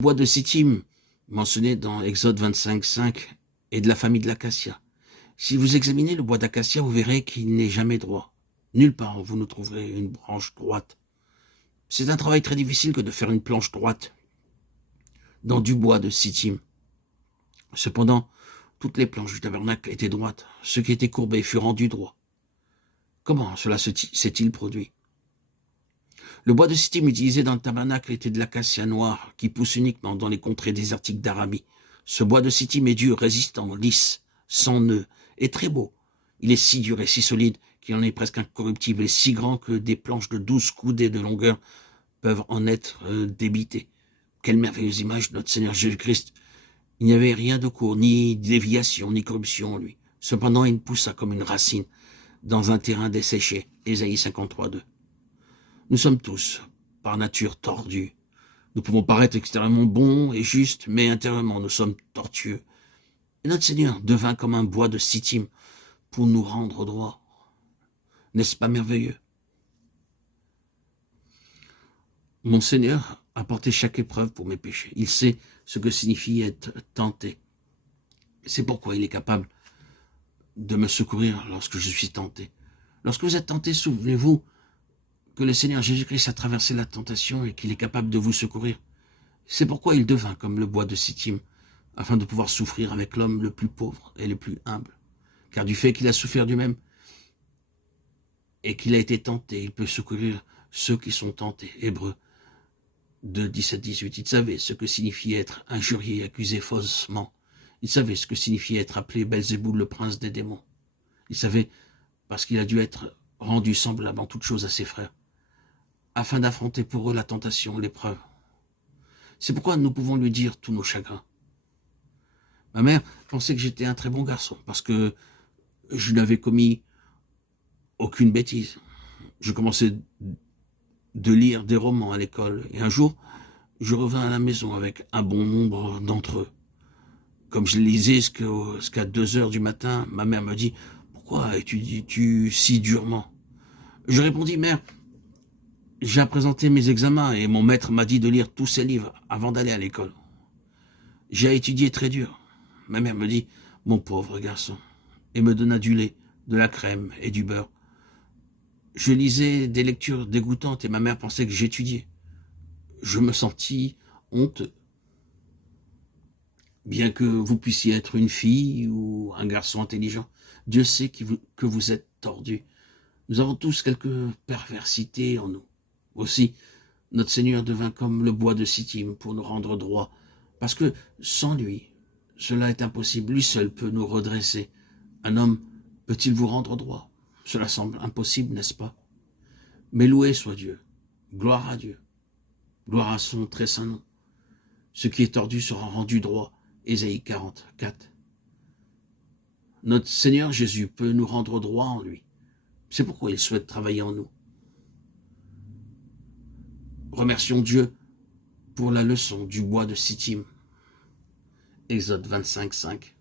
bois de Sittim, mentionné dans Exode 25:5, est de la famille de l'acacia. Si vous examinez le bois d'acacia, vous verrez qu'il n'est jamais droit. Nulle part vous ne trouverez une branche droite. C'est un travail très difficile que de faire une planche droite dans du bois de Sittim. Cependant, toutes les planches du tabernacle étaient droites. Ce qui était courbé fut rendu droit. Comment cela s'est-il produit? Le bois de Sittim utilisé dans le tabernacle était de l'acacia noir qui pousse uniquement dans les contrées désertiques d'Arabie. Ce bois de Sittim est dur, résistant, lisse, sans nœuds, et très beau. Il est si dur et si solide qu'il en est presque incorruptible et si grand que des planches de 12 coudées de longueur peuvent en être débitées. Quelle merveilleuse image de notre Seigneur Jésus-Christ! Il n'y avait rien de court, ni déviation, ni corruption en lui. Cependant, il poussa comme une racine dans un terrain desséché. Ésaïe 53:2. Nous sommes tous, par nature, tordus. Nous pouvons paraître extérieurement bons et justes, mais intérieurement, nous sommes tortueux. Et notre Seigneur devint comme un bois de Sittim pour nous rendre droits. N'est-ce pas merveilleux? Mon Seigneur a porté chaque épreuve pour mes péchés. Il sait ce que signifie être tenté. C'est pourquoi il est capable de me secourir lorsque je suis tenté. Lorsque vous êtes tenté, souvenez-vous que le Seigneur Jésus-Christ a traversé la tentation et qu'il est capable de vous secourir. C'est pourquoi il devint comme le bois de Sittim, afin de pouvoir souffrir avec l'homme le plus pauvre et le plus humble. Car du fait qu'il a souffert lui-même et qu'il a été tenté, il peut secourir ceux qui sont tentés. Hébreux 2:17-18. Il savait ce que signifiait être injurié, accusé faussement. Il savait ce que signifiait être appelé Belzéboul, le prince des démons. Il savait parce qu'il a dû être rendu semblable en toutes choses à ses frères, afin d'affronter pour eux la tentation, l'épreuve. C'est pourquoi nous pouvons lui dire tous nos chagrins. Ma mère pensait que j'étais un très bon garçon, parce que je n'avais commis aucune bêtise. Je commençais de lire des romans à l'école, et un jour, je revins à la maison avec un bon nombre d'entre eux. Comme je lisais jusqu'à 2h du matin, ma mère me dit « Pourquoi étudies-tu si durement ?» Je répondis « Mère, j'ai à présenter mes examens et mon maître m'a dit de lire tous ces livres avant d'aller à l'école. J'ai étudié très dur. » Ma mère me dit « Mon pauvre garçon » et me donna du lait, de la crème et du beurre. Je lisais des lectures dégoûtantes et ma mère pensait que j'étudiais. Je me sentis honteux. Bien que vous puissiez être une fille ou un garçon intelligent, Dieu sait que vous êtes tordu. Nous avons tous quelques perversités en nous. Aussi, notre Seigneur devint comme le bois de Sittim pour nous rendre droits, parce que sans lui, cela est impossible. Lui seul peut nous redresser. Un homme peut-il vous rendre droit? Cela semble impossible, n'est-ce pas? Mais loué soit Dieu. Gloire à Dieu. Gloire à son très saint nom. Ce qui est tordu sera rendu droit. Ésaïe 44. Notre Seigneur Jésus peut nous rendre droit en lui. C'est pourquoi il souhaite travailler en nous. Remercions Dieu pour la leçon du bois de Sittim. Exode 25:5.